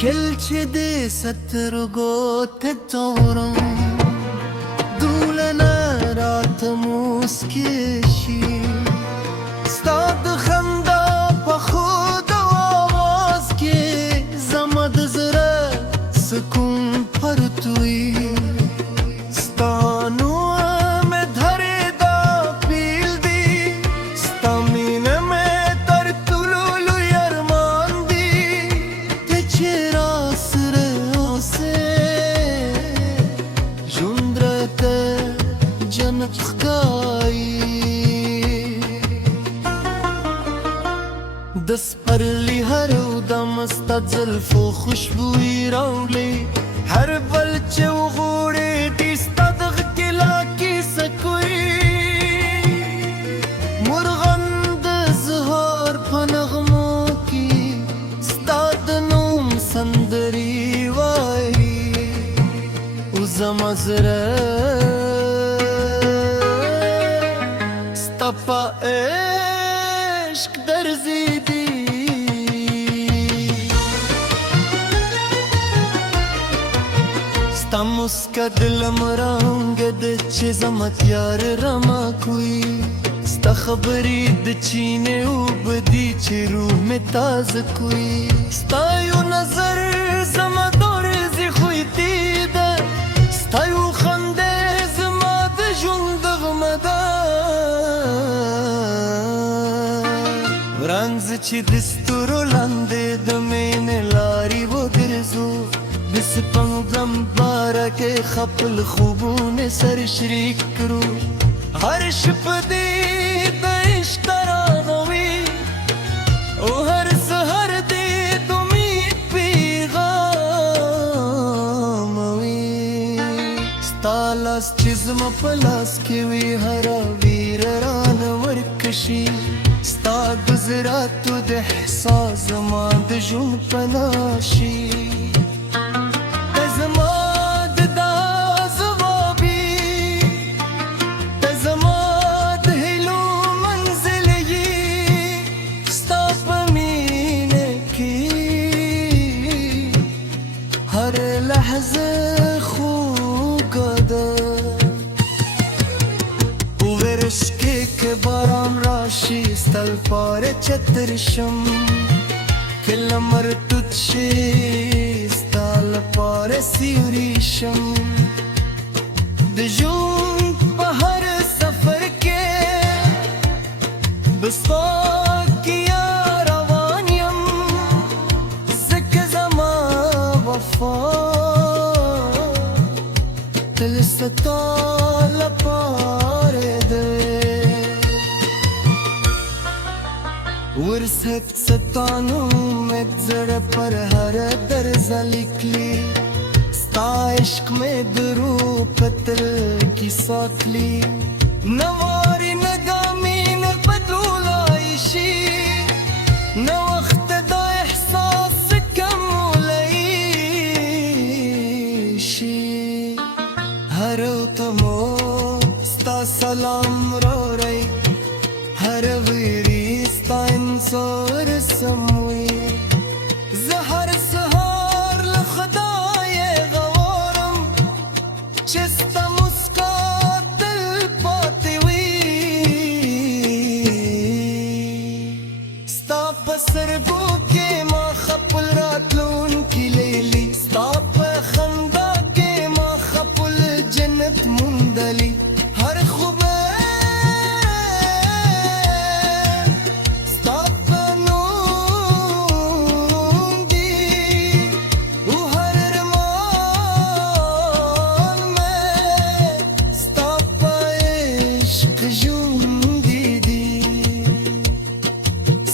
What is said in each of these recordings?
Kelçede satırgot torum Dulana rat muskeşi Stad khanda pa khud आवाज के Zamad zara सकून पर तुई Stanu में धरे दा पील दी Stamin में तर तुलुलु यरमान दी Te चेरा सरे से जुंद्रते जन्नत खाई दस परली हर उदम जुल्फो खुशबुई राउली हर बलचे उगोड़े दिस्तद किला की सकुई मुरगंद ज़हर फनगमों की स्ताद नूम संदरी वाई उज़मज़रे स्तपा इश्क दर्जी दी Estamos kadlam ranged chizmat yar rama koi sta khabari d chine ubdi chiruh mein taz koi sta yu nazar zama dor zi khoyti da sta yu khande zama d jundg mada ranz chi distur lande d mene lari wo dirzu بسپنگم بارکه خپل خوبونه سر شریک کرو هر شپ دی د عشق ترانوي او هر سحر دی د امید پیغام وي ستالاس چیزم پلاس کې وی هر ویر ران ورکشي ستا گزرات د احساس ما د جون پناشي لحظه خوگاده ورش که باران راشی ستل پاره چترشم کل مرتوت شی ستل پاره سیوریشم دجون بهر سفر که بسفاکیا روانیم زک زما وفا لسه طالع پاره ده ورثت ستانو متزر پر هر درز लिखली ستا عشق में درو قتل की साथली नवारी नगामी न बदलूला इशी न वक्त दा एहसास कम लईशी हर तमो स्ता सलाम रो रही हर वीरी स्ता इंसोर समवी जहर सहार लखदाए गवारम चिस्ता मुस्कात दिल पाती हुई स्ता पसर बुके मा खपुल रात लून की लेली स्ता खंदा जन्नत मुंदली हर खुबे स्तापनूं दी हर रमान में स्ताप इश्क जूंदी दी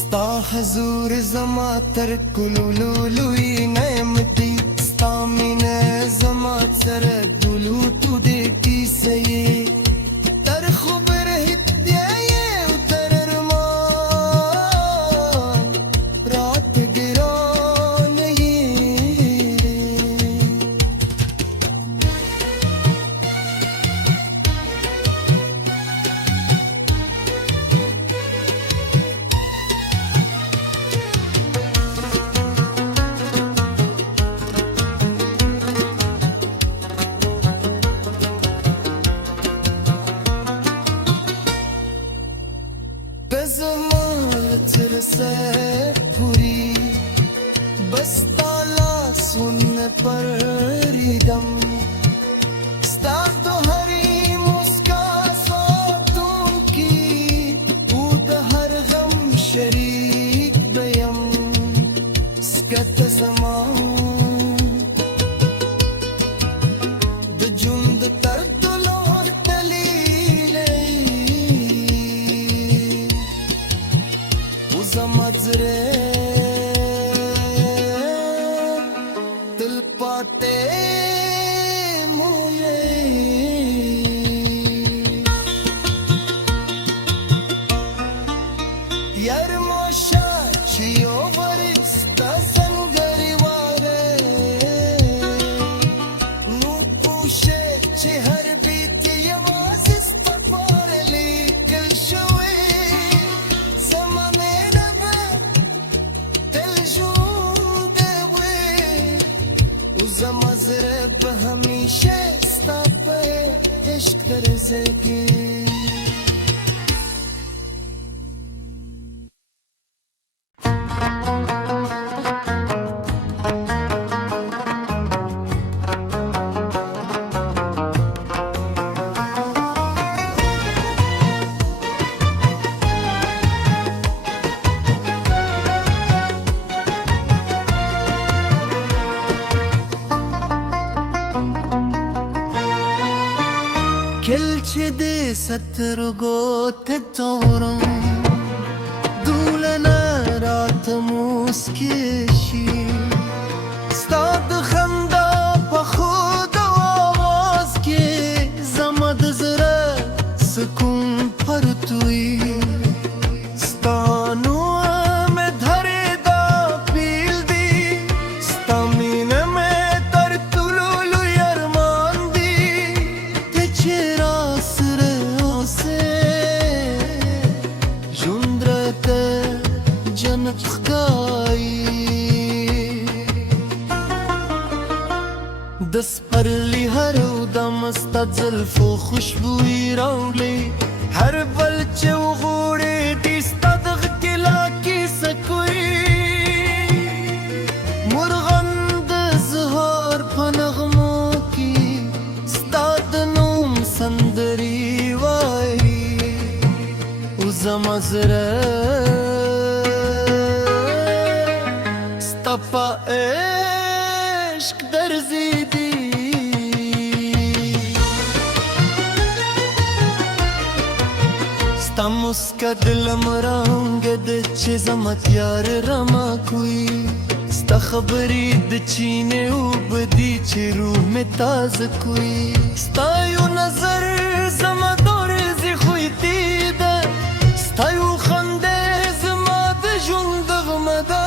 स्ता हजूर जमा तर कुलुलुई नमती स्ता मिने जमा सर दुलू तू देखी सही तर खबर हित्या ये उतर रमान रात गिरा नहीं زمان ترسه پوری بس تالا سن پریدم ستا تو هری مسکا ساتون کی بود هر غم شریک بیم سکت زمان مجرے دل پاتے مجھے یار موشا چیو ورستا سنگری وارے نو پوشے چی ہر بیت یواز اس پر پارے لیکل شوے مزرب همیشه ستا په عشق درزگی Kelçe de satırgo te torum Dulana rat muskişi Stad khanda pa khud आवाज के zamad zara sukun partui stanu में धरे दा पील दी स्तामीन में तर तुलुलु यरमान दी ते चेरा से जुंद्रते जन्नत खाई दस परली हर उदम जुल्फो खुशबुई राउली हर बलचे उगोड़े दिस्तदग किला की सकुई मुरगंद ज़हर फनगमो की स्ताद नूम संदरी वाई उज़मज़रे stapa eşk derzidi sta muska dilam ranged che zamat yar rama koi sta khabari de chine ubdi che ruh mein taz koi sta yu nazar zama dor zi khuiti da sta yu khande zama de jundag mada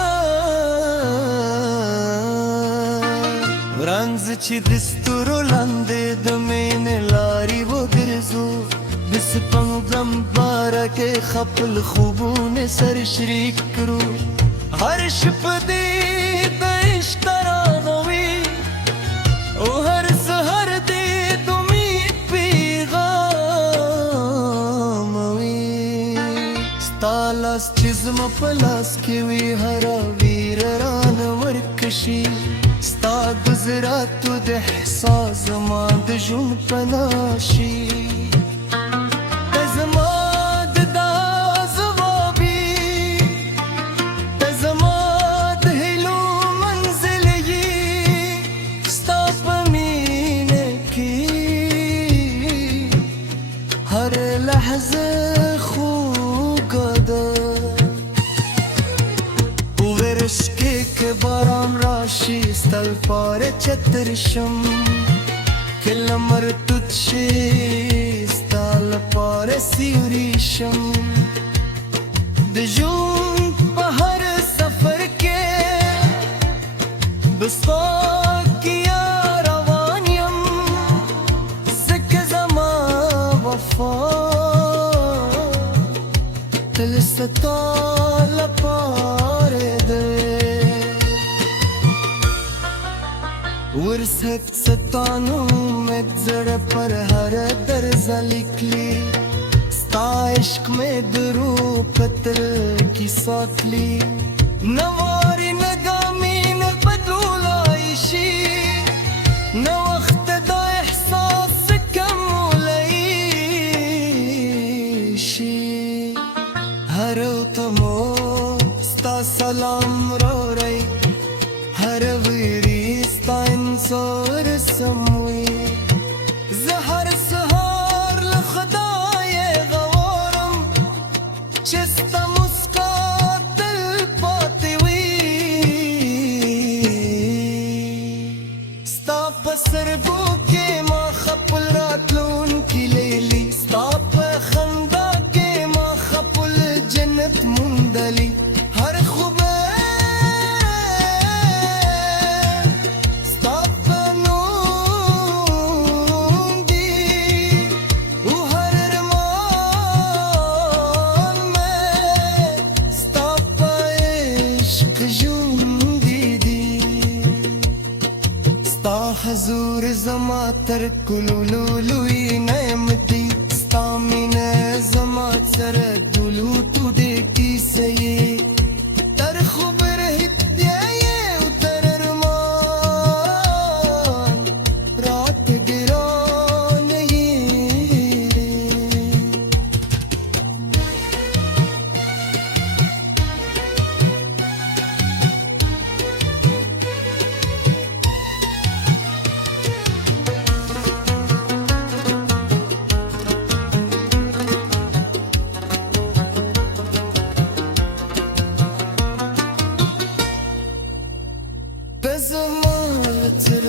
رنز چی دستورو لنده دمین لاری و گرزو دس پنگم بارک خپل خوبون سر شریک کرو هر شپ دی دش ترانوی او هر سهر دی دمید پیغاموی ستالاس چیزم پلاس کیوی هرا ویر ران ورکشی ستا گزراتو د احساس زما د ژوند پناشي ته زما د دا ځوابي ته زما د هیلو منزل یې ستا په مینه کې هر لحظه خوږه ده که باران راشی ستل پاره چترشم کل مرتوت شی ستل پاره سیوریشم دجون په هر سفر کې بستا کیا روانیم زک زما وفا تل ستال پاره ده ورثت ستانو مت زړه پر هر درز لیکلی इश्क में दरू कत्ल की साथली नवारी नगामी न बदूलाइशी न वक्त दा एहसास कम लईशी हर तमो स्ता सलाम रो रही हर वीरी स्ता इंसोर समुई जहर सहार लखदाए गवारम चिस्ता मुस्कात पाती हुई स्ता पसर बुके मा खपुल रातलून की लेली स्ता खंदा के मा खपुल जन्नत मुंदली हर खुबे हजूर जमा तर कुलुलुई नमती स्तामिन जमा सर दुलू तू देखी सये तर खुबर हित्या ये उतर रमान रात गिरान ये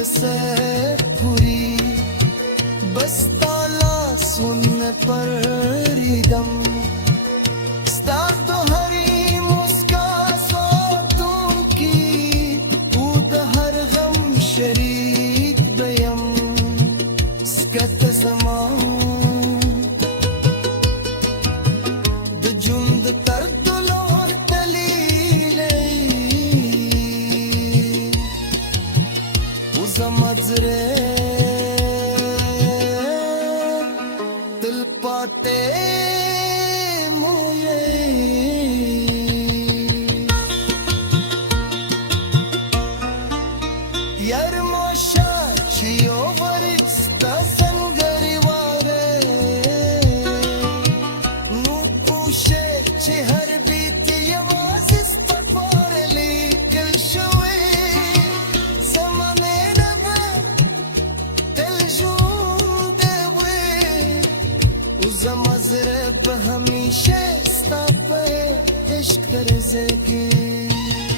से पूरी बस ताला सुन पर रिदम स्ता तो हरी मुस्का सो तुम की उद हर गम शरीक बयम स्कत समान द जुंद तर दुलो दलीले समझरे दिल पाते मुझे यार मोशा चियो वरिस्ता संगरिवारे नु पूछे चिहर बीती यवाजिस पपारली किल शुए मजरब हमेशा स्ता पे इश्क कर ज़िंदगी